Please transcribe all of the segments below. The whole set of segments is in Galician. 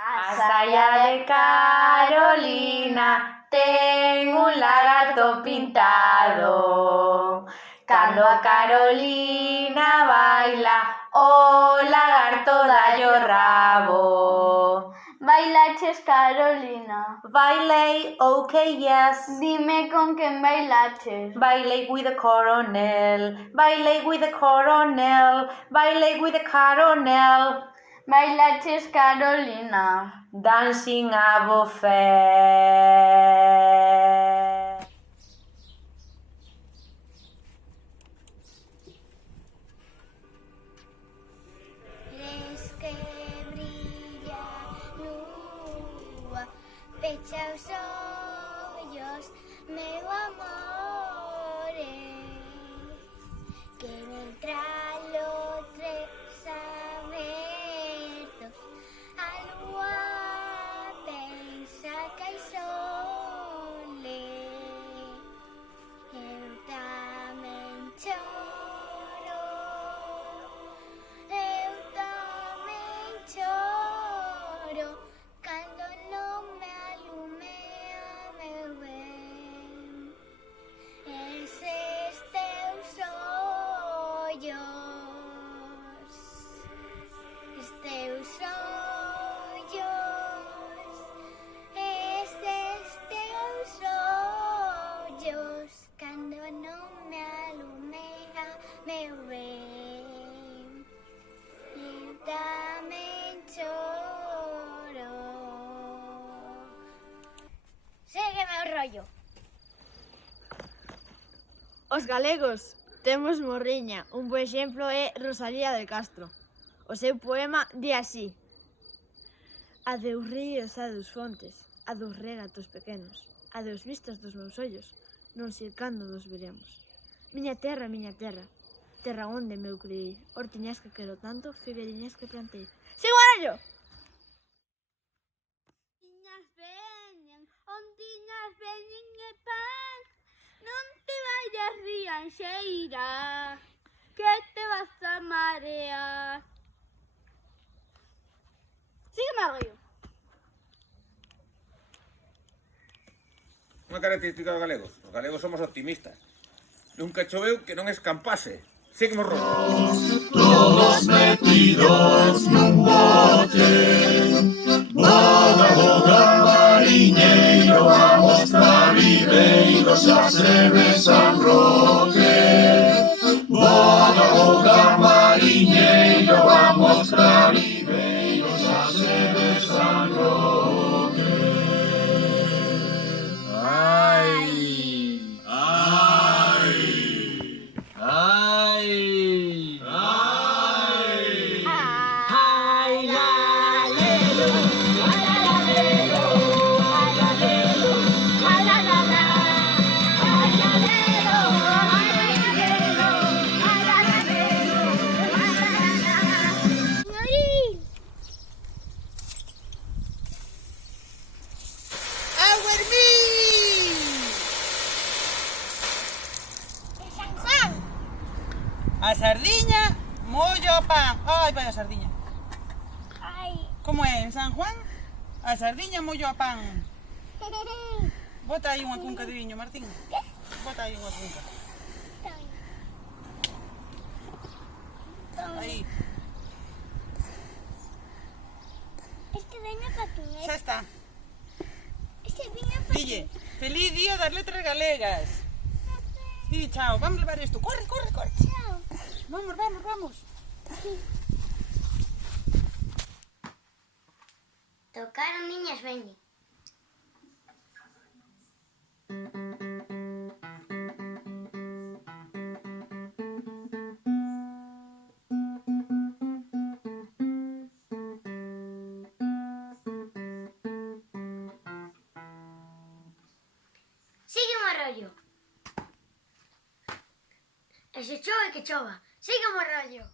A saia de Carolina ten un lagarto pintado. Cando a Carolina baila, o lagarto dalle o rabo. Bailaches, Carolina? Bailei, okay, yes. Dime con quen bailaches. Bailei with the coronel. Bailei with the coronel. Bailei with the coronel. Bailaches, Carolina? Dancing a buffet. Ves que brilla lúa, pecha os ollos, meu amore, que mentre lotres abertos, a lúa pensa que hai sole. Eu tamén choro, eu tamén choro, cando non me alumea meu ben. Eses teus ollos, os teus ollos, eses teus ollos, cando non me alumea meu ben. Eu tamén choro. Ségueme o rollo. Os galegos temos morriña. Un bo exemplo é Rosalía de Castro. O seu poema di así: adeus ríos, adeus fontes, adeus regatos pequenos, adeus vistas dos meus ollos, non sei cando nos veremos. Miña terra, terra onde meu criei, hortiñas que quero tanto, figueirinhas que plantei. Sigo barallo! Tiñas veñen, ontiñas veñen e pan, non te vayas rianxeira, que te vas a marear. Sígueme ao rollo. Unha característica dos galegos. Os galegos somos optimistas. Nunca choveu que non escampase. Sígueme o rollo. Todos metidos nun bote, boga, boga, mariñeiro, vamos pra Viveiro, xa se ve San Roque. Boga, boga, mariñeiro, vamos pra Viveiro, xa se ve San Roque. Ai, ai, ai. A sardiña mollo o pan. Ai, vai a sardiña. Ai. Como é en San Juan? A sardiña mollo a pan. Bota aí unha cunca de viño, Martín. Bota aí unha cunca. Aí. Este veño pa ti. Xa está. Este veño pa ti. Dille, feliz día das letras galegas. Di, chao, vamos levar isto. Corre, corre, corre. Chao. Vamos, vamos, vamos. Tocaron niñas veñen. Sígueme o rollo. E se chove que chova. Sígueme o rollo.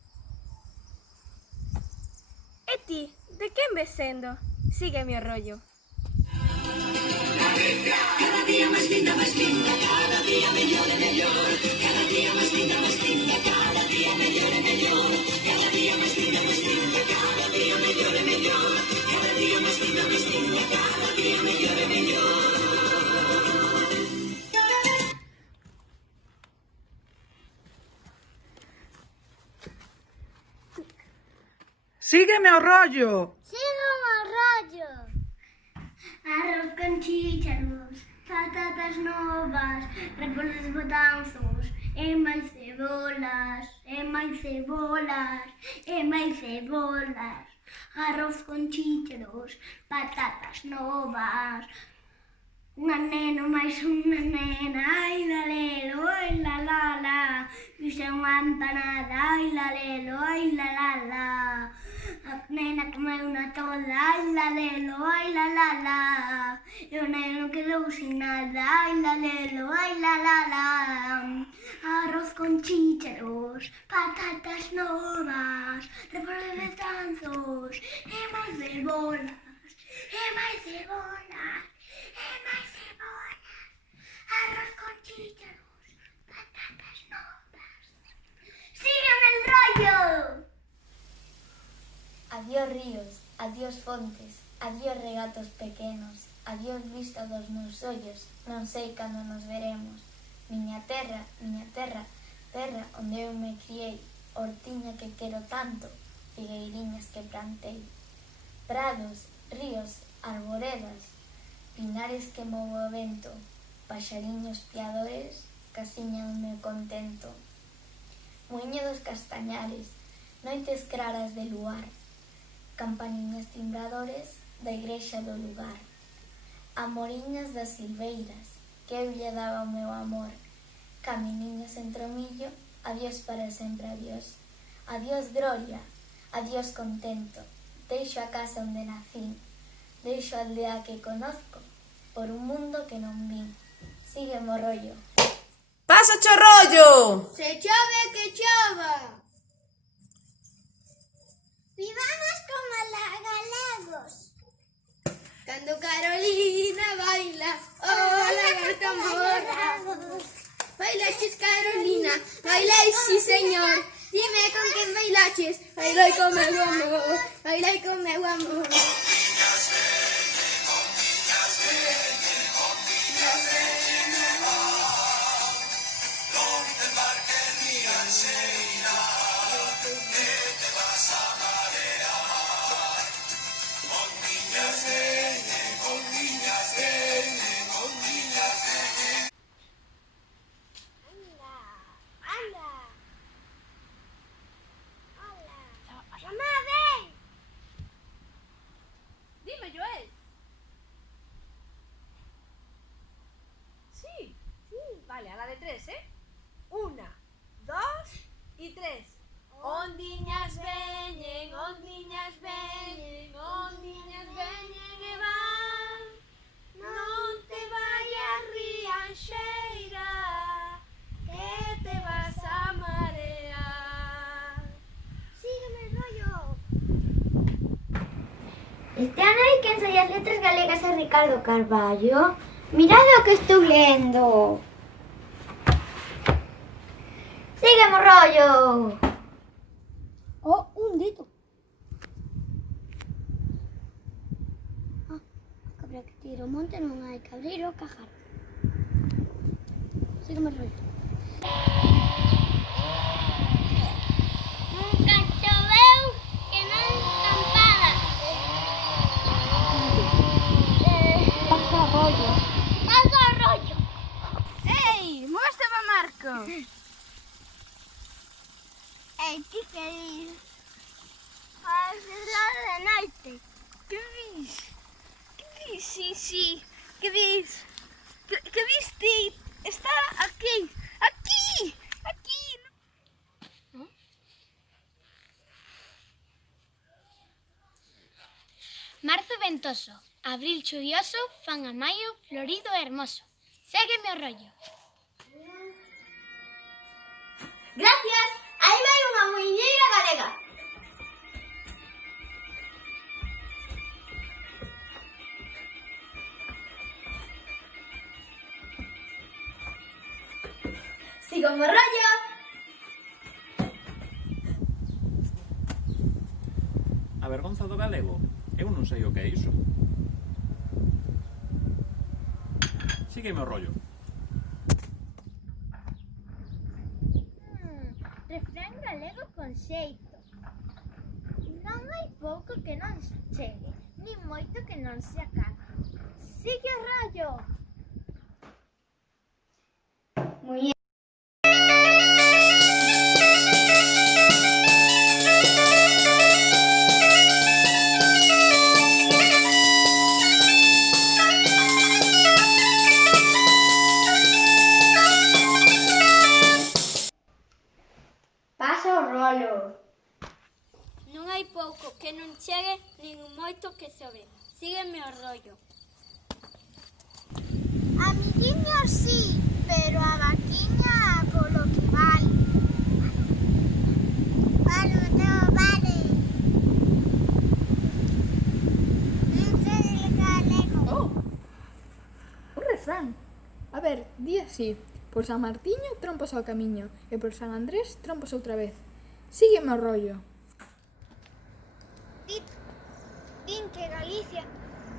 E ti, de quen ves sendo? Sígueme o rollo. Cada día más linda, cada día mejor y mejor, cada día más linda, cada día mejor y mejor, cada día más linda, cada día mejor y mejor, cada día más Sígueme o rollo. Sigan o rollo. Arroz con chícharos, patatas novas, repollos botanzos, e máis cebolas, e máis cebolas, e máis cebolas. Arroz con chícharos, patatas novas. Unha nena máis unha nena, ai lalelo, ai la la la. Fixe unha empanada, ai lalelo, ai la la la. A nena comeu unha toda, ai lalelo, ai la la la. E o neno quedou sin nada, ai lalelo, ai la la la. Arroz con chícharos, patatas novas, repollos de tanzos, e máis cebolas, e máis cebolas. E máis cebolas, arroz con chícharos, patatas novas. ¡Sígueme el rollo! Adiós ríos, adiós fontes, adiós regatos pequenos, adiós vista dos meus ollos, non sei cando nos veremos. Miña terra, terra onde eu me criei, hortiña que quero tanto, figueiriñas que plantei. Prados, ríos, arboredas, pinares que movo o vento, paxariños piadores, casiña do meu contento. Muiño dos castañares, noites claras de luar, campaniñas timbradores da igrexa do lugar. Amoriñas das silveiras, que eu lle daba o meu amor. Caminiños entre o millo, adiós para sempre, adiós. Adiós gloria, adiós contento, deixo a casa onde nacín, deixo a aldea que conozco, por un mundo que non vin. Sígueme o rollo. Pásache o rollo! Se chove que chova. Vivamos como la galegos. Cando Carolina baila, hola gato morado. Bailaches Carolina, bailai sí señor. Dime con quen bailaches, bailai con meu amor, bailai con meu amor. Dime, Joel. Sí. Vale, a la de 3, ¿eh? 1, 2 y 3. Ondiñas veñen, ondiñas veñen, ondiñas veñen e van. Non te vayas rianxeira, que te vas a marear. Sígueme el rollo. Este ano hai que ensayar letras galegas a Ricardo Carballo. Mirad o que estou lendo. Sígueme o rollo. Oh, un dito. Cabra que tiro o monte non hai que abrir o cajar. Sígueme o rollo. Nunca choveu que non escampada. Pasa o rollo. Pasa o rollo. Ei, mostra Marco. Ei, ti que dis? As de noite. Que vis? Que vis? Sí. Que vis? Que vis ti? Está aquí. Aquí. Marzo ventoso, abril chuvioso, fan a maio florido e hermoso. Ségueme o rollo. Gracias. Aí vai unha muiñeira galega. Sigo mo rollo. A vergonza do galego? Eu non sei o que é iso. Sígueme o rollo. Refrán galego con xeito. Non hai hai pouco que non chegue, nin moito que non se acabe. Sigue o rollo! Pasa o rolo. Non hai pouco que non chegue, nin moito que sobre. Sígueme o rollo. Amiguiños sí, pero a vaquiña polo que vale. Vale, vale. Non sei galego. Oh, un refrán. A ver, di así. Por San Martiño trompas ao camiño e por San Andrés trompas outra vez. Sígueme o rollo. Din que Galicia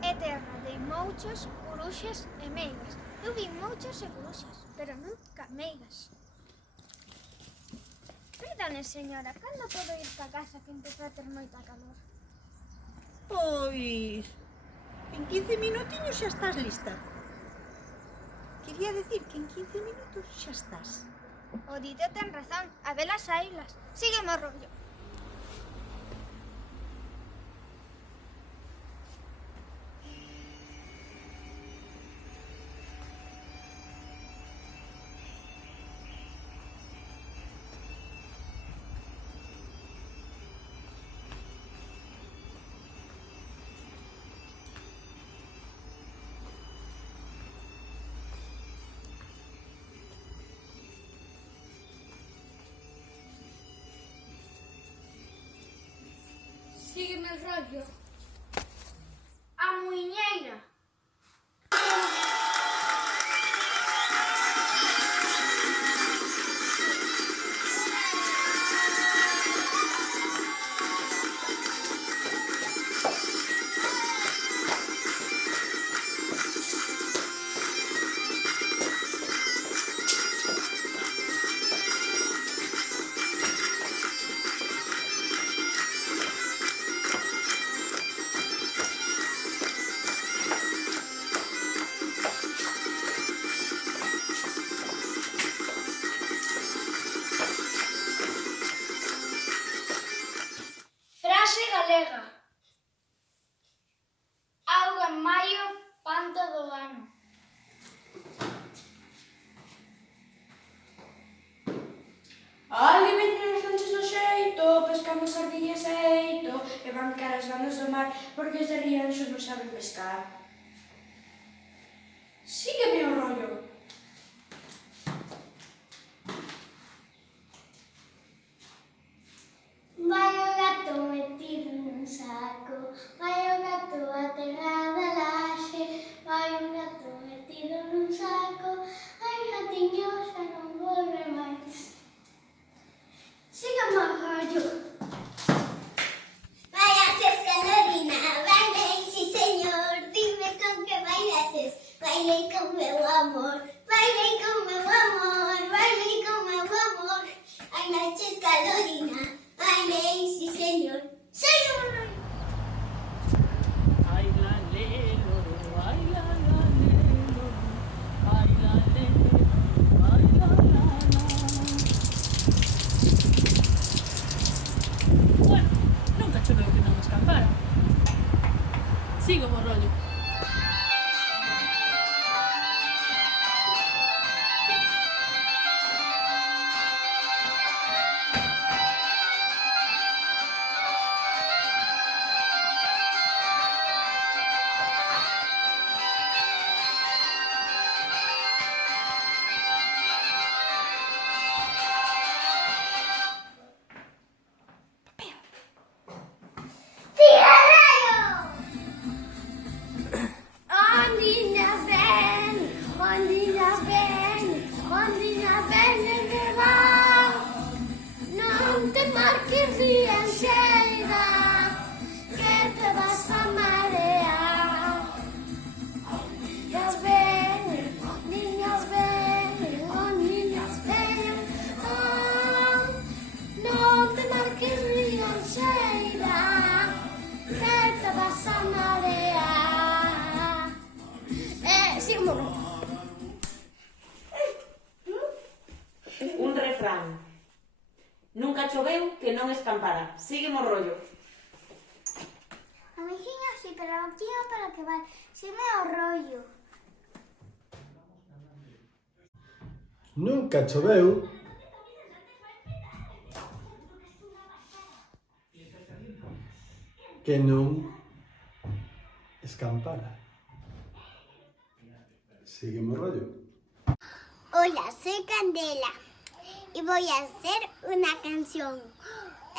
é terra de mouchos, curuxas e meigas. Eu vi mouchos e curuxas, pero nunca meigas. Perdone, señora, cando podo ir pa casa que empezou a ter moita calor? Pois, en 15 minutiños xa estás lista. Quería decir que en 15 minutos xa estás. O dito ten razón, a velas sailas. Sígueme o rollo. Sígueme o rollo. A muiñeira. Frase galega. Auga en maio, pan todo o ano. Ali veñen as lanchas do xeito, pescamos sardiñas e eito, e van cara as bandas do mar, porque os de Rianxo non saben pescar. Sígueme o rollo. Vai o gato metido nun saco, vai o gato a terra da laxe, vai o gato metido nun saco, ai gatiño xa non volve máis. Sígame o rollo. Bailaches, Carolina, bailei, sí señor, dime con que bailaches, bailei con meu amor, bailei con meu amor, bailei con meu amor, bailaches, Carolina. Bailei, sí señor. Señor. Ay la lelo, ay la lelo, ay la lelo, ay la la. Bueno, nunca choveu que non escampara. Sigo mo rollo. Non te marques Rianxeira, que te vas a marear. Niñas ven, niñas ven, oh niñas ven, oh, non te marques Rianxeira, Nunca choveu que non escampara. Sígueme o rollo. Amiguinha, sí, pero a vaquilla para que vai. Si me o rollo. Nunca choveu que non escampara. Sígueme o rollo. Hola, soy Candela y voy a hacer una canción.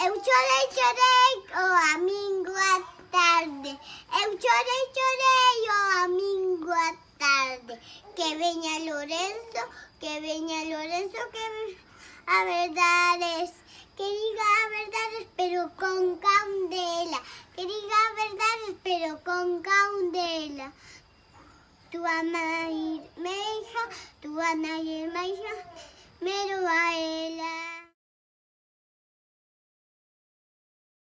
Eu chorei o amigo a tarde. Eu chorei o amigo a tarde. Que veña Lorenzo, que a verdades. Que diga a verdades pero con caundela. Que diga a verdades pero con caundela. Tua nai meixa, tua nai meixa, mero a ela.